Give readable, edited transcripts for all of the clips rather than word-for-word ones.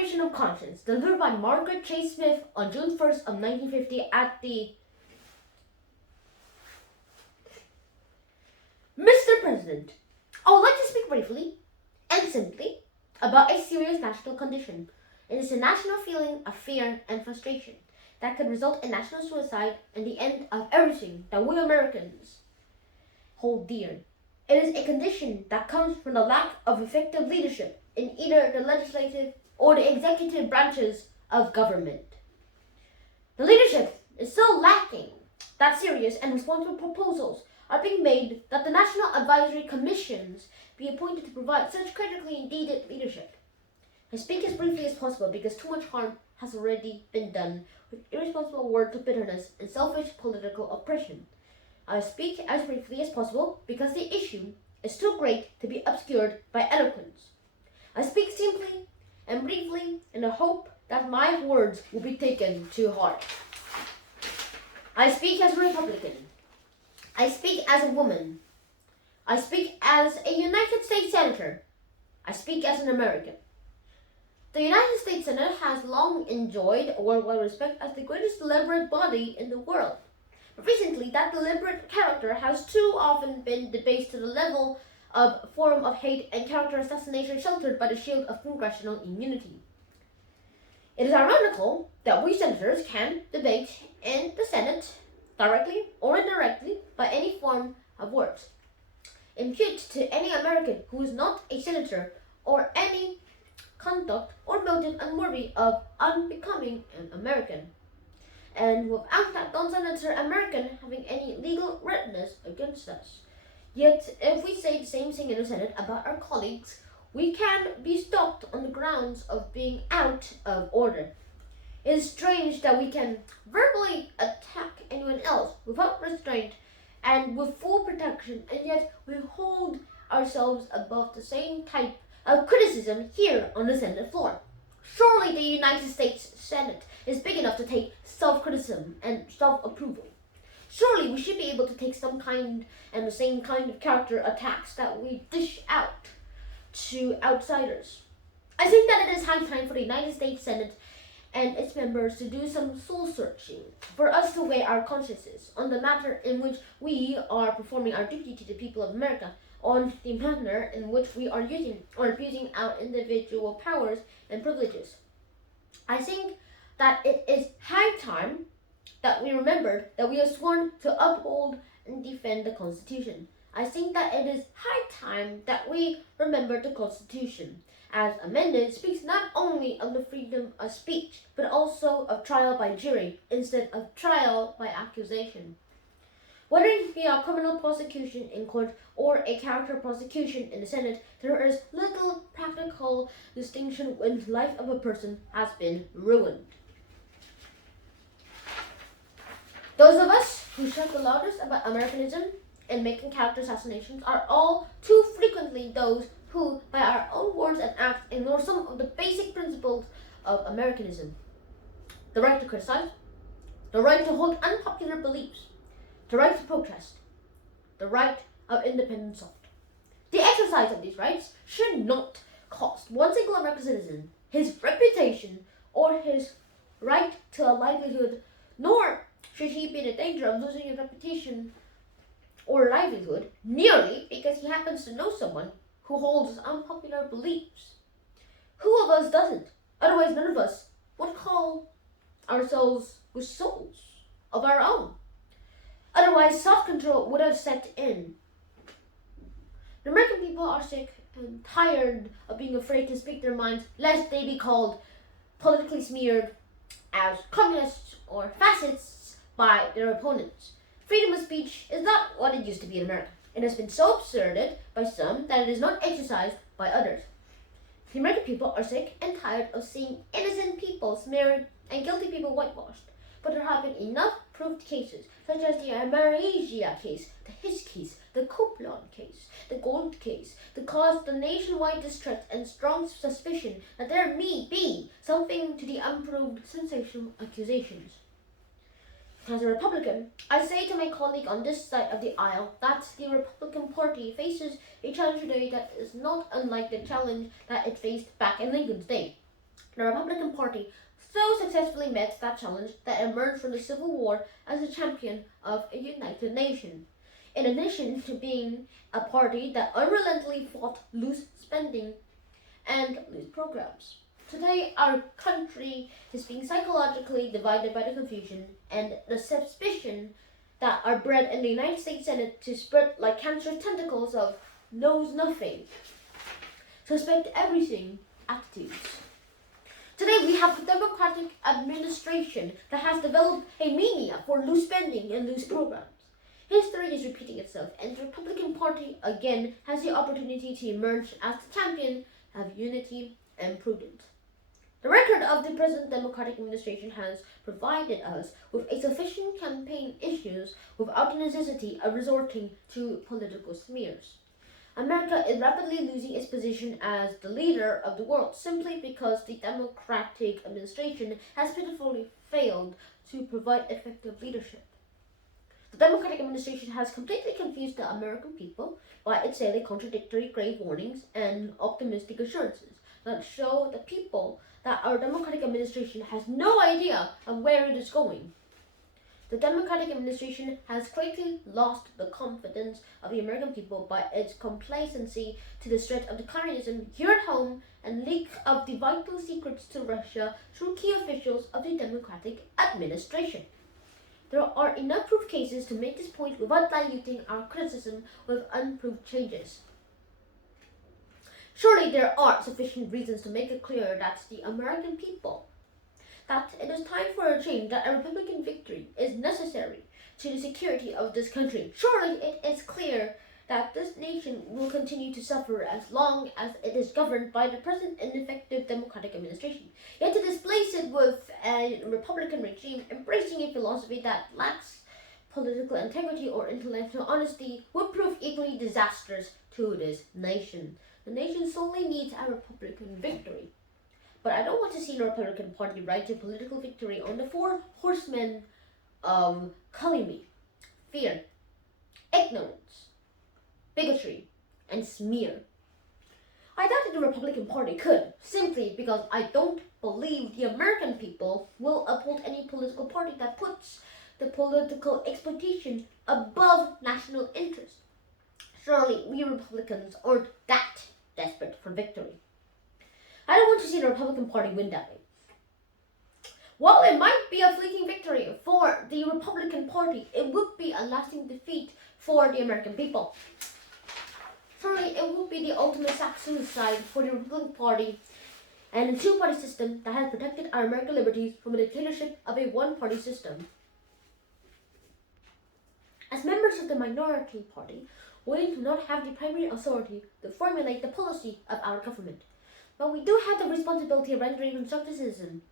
Declaration of Conscience, delivered by Margaret Chase Smith on June 1st of 1950 at the Mr. President, I would like to speak briefly and simply about a serious national condition. It is a national feeling of fear and frustration that could result in national suicide and the end of everything that we Americans hold dear. It is a condition that comes from the lack of effective leadership in either the legislative or the executive branches of government. The leadership is so lacking that serious and responsible proposals are being made that the National Advisory Commissions be appointed to provide such critically needed leadership. I speak as briefly as possible because too much harm has already been done with irresponsible words of bitterness and selfish political oppression. I speak as briefly as possible because the issue is too great to be obscured by eloquence. I speak simply and briefly in the hope that my words will be taken to heart. I speak as a Republican. I speak as a woman. I speak as a United States Senator. I speak as an American. The United States Senate has long enjoyed worldwide respect as the greatest deliberate body in the world. But recently, that deliberate character has too often been debased to the level of form of hate and character assassination sheltered by the shield of congressional immunity. It is ironical that we senators can debate in the Senate directly or indirectly by any form of words, impute to any American who is not a senator or any conduct or motive unworthy of unbecoming an American, and without that non-senator American having any legal redress against us. Yet, if we say the same thing in the Senate about our colleagues, we can be stopped on the grounds of being out of order. It is strange that we can verbally attack anyone else without restraint and with full protection, and yet we hold ourselves above the same type of criticism here on the Senate floor. Surely the United States Senate is big enough to take self-criticism and self-approval. Surely we should be able to take some kind and the same kind of character attacks that we dish out to outsiders. I think that it is high time for the United States Senate and its members to do some soul-searching, for us to weigh our consciences on the matter in which we are performing our duty to the people of America, on the manner in which we are using or abusing our individual powers and privileges. I think that it is high time that we remember that we are sworn to uphold and defend the Constitution. I think that it is high time that we remember the Constitution, as amended, speaks not only of the freedom of speech, but also of trial by jury instead of trial by accusation. Whether it be a criminal prosecution in court or a character prosecution in the Senate, there is little practical distinction when the life of a person has been ruined. Those of us who shout the loudest about Americanism and making character assassinations are all too frequently those who, by our own words and acts, ignore some of the basic principles of Americanism. The right to criticize, the right to hold unpopular beliefs, the right to protest, the right of independent thought. The exercise of these rights should not cost one single American citizen his reputation or his right to a livelihood, nor should he be in danger of losing his reputation or livelihood merely because he happens to know someone who holds unpopular beliefs. Who of us doesn't? Otherwise, none of us would call ourselves with souls of our own. Otherwise, self-control would have set in. The American people are sick and tired of being afraid to speak their minds lest they be called politically smeared as communists or fascists by their opponents. Freedom of speech is not what it used to be in America. It has been so absurded by some that it is not exercised by others. The American people are sick and tired of seeing innocent people smeared and guilty people whitewashed. But there have been enough proved cases, such as the Amarasia case, the Hiss case, the Copeland case, the Gold case, to cause the nationwide distrust and strong suspicion that there may be something to the unproved sensational accusations. As a Republican, I say to my colleague on this side of the aisle that the Republican Party faces a challenge today that is not unlike the challenge that it faced back in Lincoln's day. The Republican Party so successfully met that challenge that emerged from the Civil War as a champion of a united nation. In addition to being a party that unrelentingly fought loose spending and loose programs. Today, our country is being psychologically divided by the confusion and the suspicion that are bred in the United States Senate to spread like cancerous tentacles of knows nothing, suspect everything attitudes. Today we have a Democratic administration that has developed a mania for loose spending and loose programs. History is repeating itself, and the Republican Party again has the opportunity to emerge as the champion of unity and prudence. The record of the present Democratic administration has provided us with a sufficient campaign issues without the necessity of resorting to political smears. America is rapidly losing its position as the leader of the world simply because the Democratic administration has pitifully failed to provide effective leadership. The Democratic administration has completely confused the American people by its daily contradictory grave warnings and optimistic assurances that show the people that our Democratic administration has no idea of where it is going. The Democratic administration has greatly lost the confidence of the American people by its complacency to the threat of the communism here at home and leak of the vital secrets to Russia through key officials of the Democratic administration. There are enough proof cases to make this point without diluting our criticism with unproved changes. Surely there are sufficient reasons to make it clear that the American people that it is time for a change, that a Republican victory is necessary to the security of this country. Surely it is clear that this nation will continue to suffer as long as it is governed by the present ineffective Democratic administration. Yet to displace it with a Republican regime embracing a philosophy that lacks political integrity or intellectual honesty would prove equally disastrous to this nation. The nation solely needs a Republican victory. But I don't want to see the Republican Party ride to political victory on the four horsemen of calumny, fear, ignorance, bigotry, and smear. I doubt that the Republican Party could, simply because I don't believe the American people will uphold any political party that puts the political exploitation above national interest. Surely we Republicans aren't that desperate for victory. I don't want to see the Republican Party win that way. While it might be a fleeting victory for the Republican Party, it would be a lasting defeat for the American people. Surely it would be the ultimate suicide for the Republican Party and the two-party system that has protected our American liberties from the dictatorship of a one-party system. As members of the minority party, we do not have the primary authority to formulate the policy of our government. But we do have the responsibility of rendering constructive criticism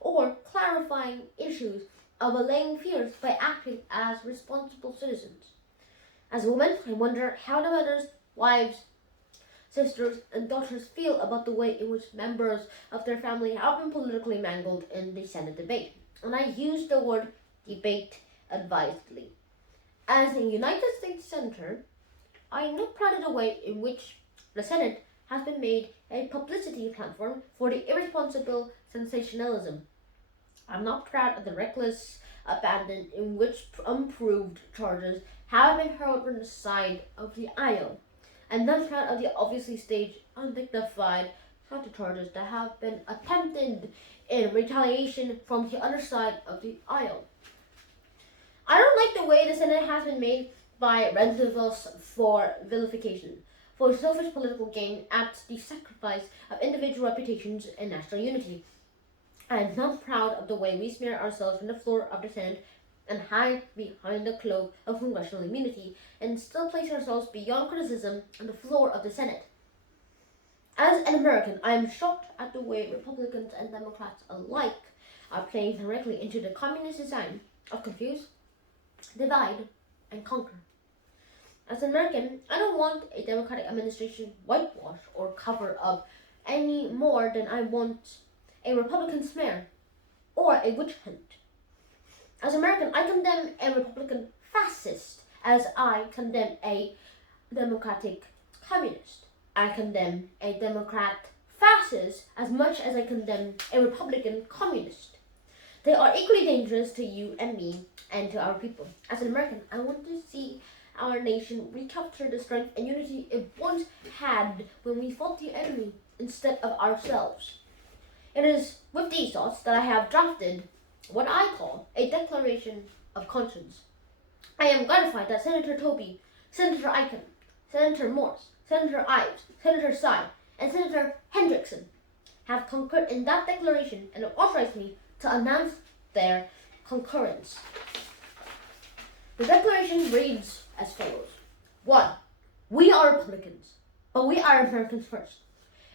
or clarifying issues of allaying fears by acting as responsible citizens. As a woman, I wonder how the mothers, wives, sisters, and daughters feel about the way in which members of their family have been politically mangled in the Senate debate. And I use the word debate advisedly. As a United States Senator, I am not proud of the way in which the Senate has been made a publicity platform for the irresponsible sensationalism. I'm not proud of the reckless abandon in which unproved charges have been hurled on the side of the aisle. I'm not proud of the obviously staged, undignified countercharges that have been attempted in retaliation from the other side of the aisle. I don't like the way the Senate has been made by reservoirs for vilification, for selfish political gain at the sacrifice of individual reputations and national unity. I am not proud of the way we smear ourselves on the floor of the Senate and hide behind the cloak of congressional immunity and still place ourselves beyond criticism on the floor of the Senate. As an American, I am shocked at the way Republicans and Democrats alike are playing directly into the communist design of confuse, divide, and conquer. As an American, I don't want a Democratic administration whitewash or cover up any more than I want a Republican smear or a witch hunt. As an American, I condemn a Republican fascist as I condemn a Democratic communist. I condemn a Democrat fascist as much as I condemn a Republican communist. They are equally dangerous to you and me and to our people. As an American, I want to see our nation recapture the strength and unity it once had when we fought the enemy instead of ourselves. It is with these thoughts that I have drafted what I call a Declaration of Conscience. I am gratified that Senator Toby, Senator Icahn, Senator Morse, Senator Ives, Senator Sy, and Senator Hendrickson have concurred in that declaration and have authorized me to announce their concurrence. The declaration reads as follows. 1. We are Republicans, but we are Americans first.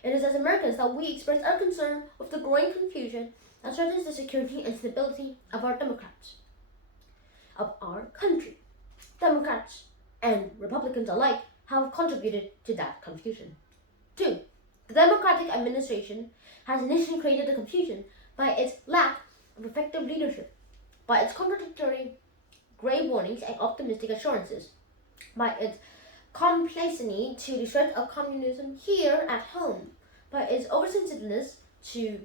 It is as Americans that we express our concern with the growing confusion that threatens the security and stability of our Democrats, of our country. Democrats and Republicans alike have contributed to that confusion. 2. The Democratic administration has initially created the confusion by its lack of effective leadership, by its contradictory grave warnings and optimistic assurances, by its complacency to the threat of communism here at home, by its oversensitiveness to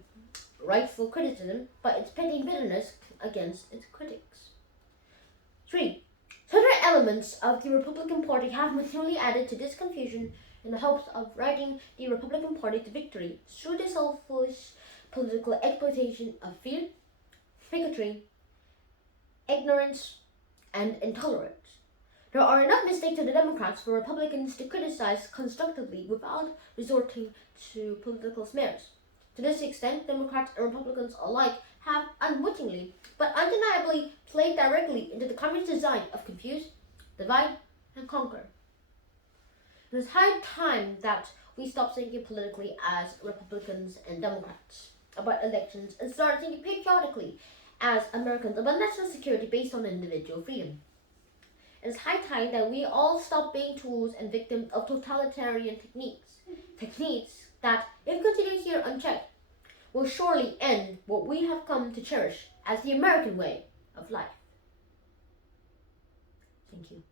rightful criticism, by its petty bitterness against its critics. 3. Certain elements of the Republican Party have materially added to this confusion in the hopes of riding the Republican Party to victory through the selfish political exploitation of fear, bigotry, ignorance, and intolerance. There are enough mistakes of the Democrats for Republicans to criticize constructively without resorting to political smears. To this extent, Democrats and Republicans alike have unwittingly but undeniably played directly into the communist design of confuse, divide, and conquer. It is high time that we stop thinking politically as Republicans and Democrats about elections and start thinking patriotically as Americans about national security based on individual freedom. It is high time that we all stop being tools and victims of totalitarian techniques that, if continued here unchecked, will surely end what we have come to cherish as the American way of life. Thank you.